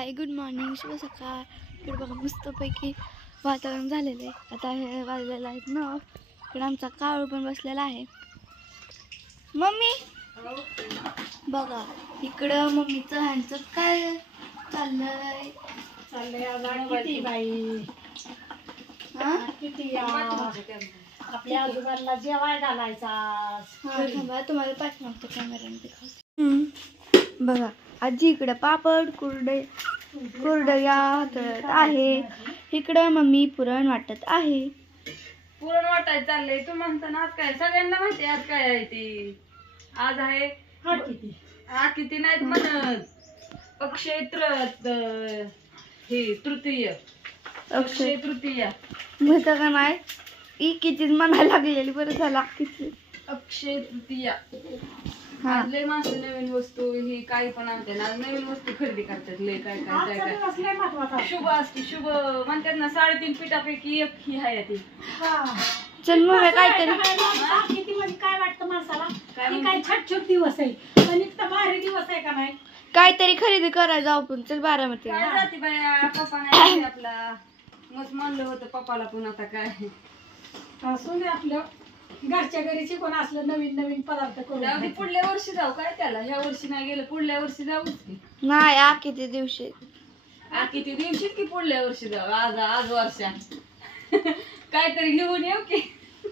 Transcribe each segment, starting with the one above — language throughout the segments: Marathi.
हाय, गुड मॉर्निंग, शुभ सकाळ. इकडे बघा मस्तपैकी वातावरण झालेलं आहे. आता हे वाजलेलं आहेत ना. इकडे आमचा कावळू पण बसलेला आहे. मम्मी बघा इकडं मम्मीचं ह्यांचं काय चाललंय बाई. किती आपल्या आजोबांना जेवाय घालायचा. तुम्हाला पाठवतो कॅमेरा बघा. आजी इकडं पापड कुरडया तळत आहे. इकडं मम्मी पुरण वाटत आहे. पुरण वाटायचं चाललंय. तू म्हणता ना आज काय, सगळ्यांना माहिती आज काय आहे ते. आज आहे किती नाहीत म्हणत अक्षय तृतीय म्हणता का नाही ई कितीच म्हणायला लागलेली. बरं झालं किती अक्षय तृतीया. आज लय माणसं नवीन वस्तू ही काही पण आणते ना. नवीन वस्तू खरेदी करतात. लय काय काय काय काय शुभ असते. शुभ म्हणतात ना 3.5 पिठापैकी एक ही आहे ती. चल मग काहीतरी किती म्हणजे काय वाटतं माणसाला काय छट दिवस आहे पण इतका भारी दिवस आहे का नाही. काहीतरी खरेदी करायला जाऊ आपण. चल बारामती जाते बाया. पप्पा नाही आपला मग म्हणलं होतं पप्पाला पण आता काय असू दे आपलं घरच्या घरी शिकून असलं नवीन पदार्थ करून. पुढल्या वर्षी जाऊ काय त्याला. ह्या वर्षी नाही गेलं पुढल्या वर्षी जाऊ नाही. किती दिवशी किती दिवशी की पुढल्या वर्षी जाऊ. आज वर्षा काहीतरी घेऊन येऊ की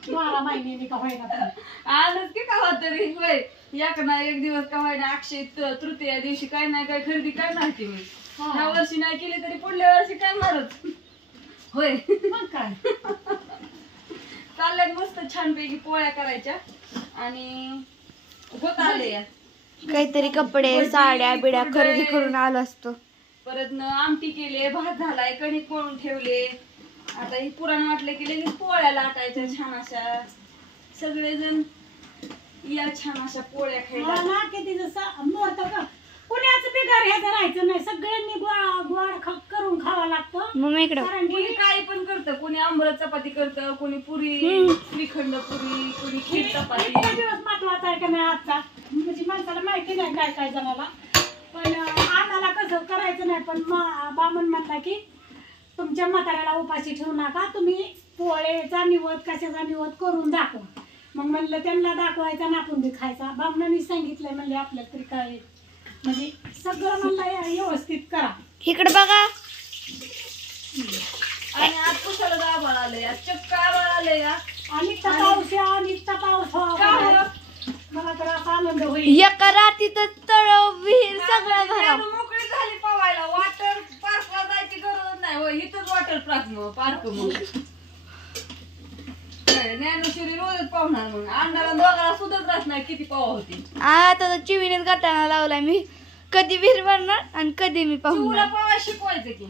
12 महिन्यांनी का होईना आजच की कवा तरी होय. एक दिवस का होईना. अक्षय तृतीया दिवशी काय नाही काय खरेदी करणार की मी. ह्या वर्षी नाही केली तरी पुढल्या वर्षी काय मारत होय. मग काय चालल्यात मस्त छानपैकी पोळ्या करायच्या आणि होत आले काहीतरी कपडे साड्या बिड्या खरेदी करून आलो असतो. परत न आमटी केले, भात झालाय, कणिक मळून ठेवले. आता ही पुराण वाटलं की लगेच पोळ्या लाटायच्या छान अशा. सगळेजण या छान अशा पोळ्या खायला. ना किती जसं मोरतं का कुणाचं बिगार ह्याचं राहायचं नाही. सगळ्यांनी गोड करून खावं लागतं. मम्मी इकडं कोणी काही पण करतं. कोणी आंबट चपाती करतं, कोणी पुरी श्रीखंड पुरी, कोणी खीर चपाती. दिवस महत्वाचा आहे का नाही आजचा म्हणजे माणसाला माहिती नाही काय जणाला. पण आम्हाला कसं करायचं नाही. पण बामण म्हणता की तुमच्या म्हाताऱ्याला उपाशी ठेवू नका. तुम्ही पोळेचा निवद कशाचा निवद करून दाखवा. मग म्हणलं त्यांना दाखवायचा ना आपण बी खायचा. बामणांनी सांगितलंय म्हणले आपल्याला तरी काय म्हणजे सगळं म्हणलं व्यवस्थित करा. इकडे बघा. आणि आज कुशाला गाभाळ आलंय. आज चक्क आभाळ आलंय. आणि निघता पाऊस मला तर असा आनंद होईल. एका रात्रीतच तळ विहीर सगळं भरा मोकळी झाली पवायला. वॉटर पार्कला जायची गरज नाही. हो इथंच वॉटर पार्क मग ज्ञानेश्वरी रोजच पावणार. मग अंधारा दोघाला सुद्धा त्रास नाही. किती पावा होती. आता चिवीनेच गाठाना लावलाय मी. कधी विहीर भरणार आणि कधी मी पाहणार. पावा शिकवायचं की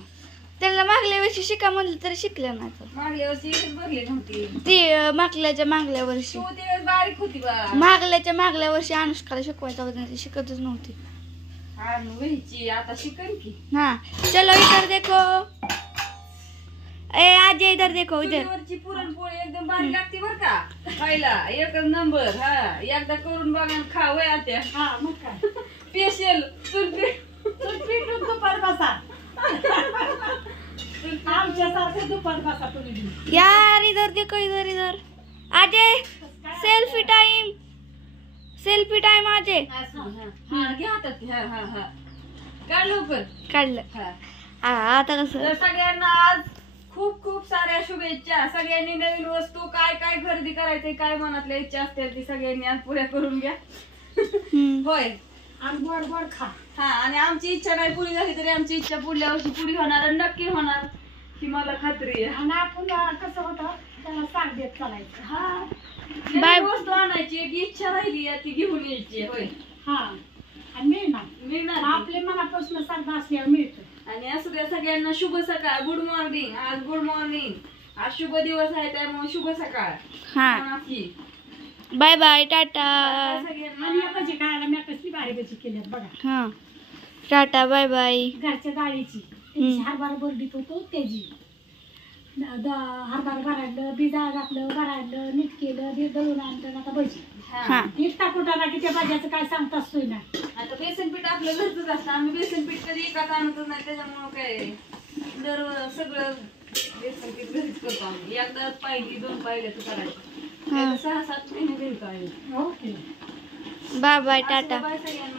त्यांना मागल्या वर्षी शिका म्हणलं तरी शिकल्या नाही. मागल्या वर्षी भरली नव्हती ती मागल्या वर्षी बारीक होती बा. मागल्या वर्षी अनुष्काला शिकवायचं होतं. शिकतच नव्हती. व्हायची आता शिकन की. हाँ चलो इधर देखो. ए आज इधर देखो. वरची पुरणपोळी एकदम भारी लागते बर का खायला. एकच नंबर. हा एकदा करून बघा खा वय आत्या. हा मग काय स्पेशल चुटपीट दुपार बसा. आमच्या सारखं दुपार बसा तुम्ही. यार इधर देखो इधर आजे सेल्फी टाइम आजे. काढ लवकर. काढलं. आता कसं सगळ्यांना आज खूप साऱ्या शुभेच्छा. सगळ्यांनी नवीन वस्तू काय खरेदी करायचंय काय मनातल्या इच्छा असतील ती सगळ्यांनी आज पुऱ्या करून घ्या. होय आणि गोड खा. हा आणि आमची इच्छा नाही पुरी झाली तरी आमची इच्छा पुढल्या वर्षी पुरी होणार आणि नक्की होणार ही मला खात्री आहे. आणि आपण कसं होतं त्याला साथ देत चालायचं. हा वस्तू आणायची एक इच्छा राहिली की घेऊन यायची. होय हा आणि मिळणार आपले मनापासून सारखं असल्यावर मिळतं. आणि असं त्या सगळ्यांना शुभ सकाळ. Good morning. आज गुड मॉर्निंग. आज शुभ दिवस आहे त्यामुळे शुभ सकाळ. हा बाय बाय टाटा. आणि या भजी खायला मी कसली भारी भजी केल्यात बघा. हा टाटा बाय बाय. घरच्या डाळीची हरभरा बरडीत होतो त्याची हरभरा भरायलं बिजा घातलं भरायलं नीट केलं ते दळून आणलं आता भजी हा इतका कुठाला की त्या भाज्याचं काय सांगताच सोय नाही. आता बेसन पीठ आपलं घरचंच असतं. आम्ही बेसन पीठ कधी एकाच आणतच नाही, त्याच्यामुळं काय दर सगळं बेसन पीठ घरीच करतो आम्ही. एकदा पाहिली 2 पाहिल्याचं करायचं. 6-7 महिने घरी काढले. Okay bye bye tata. Bye सगळ्यांना.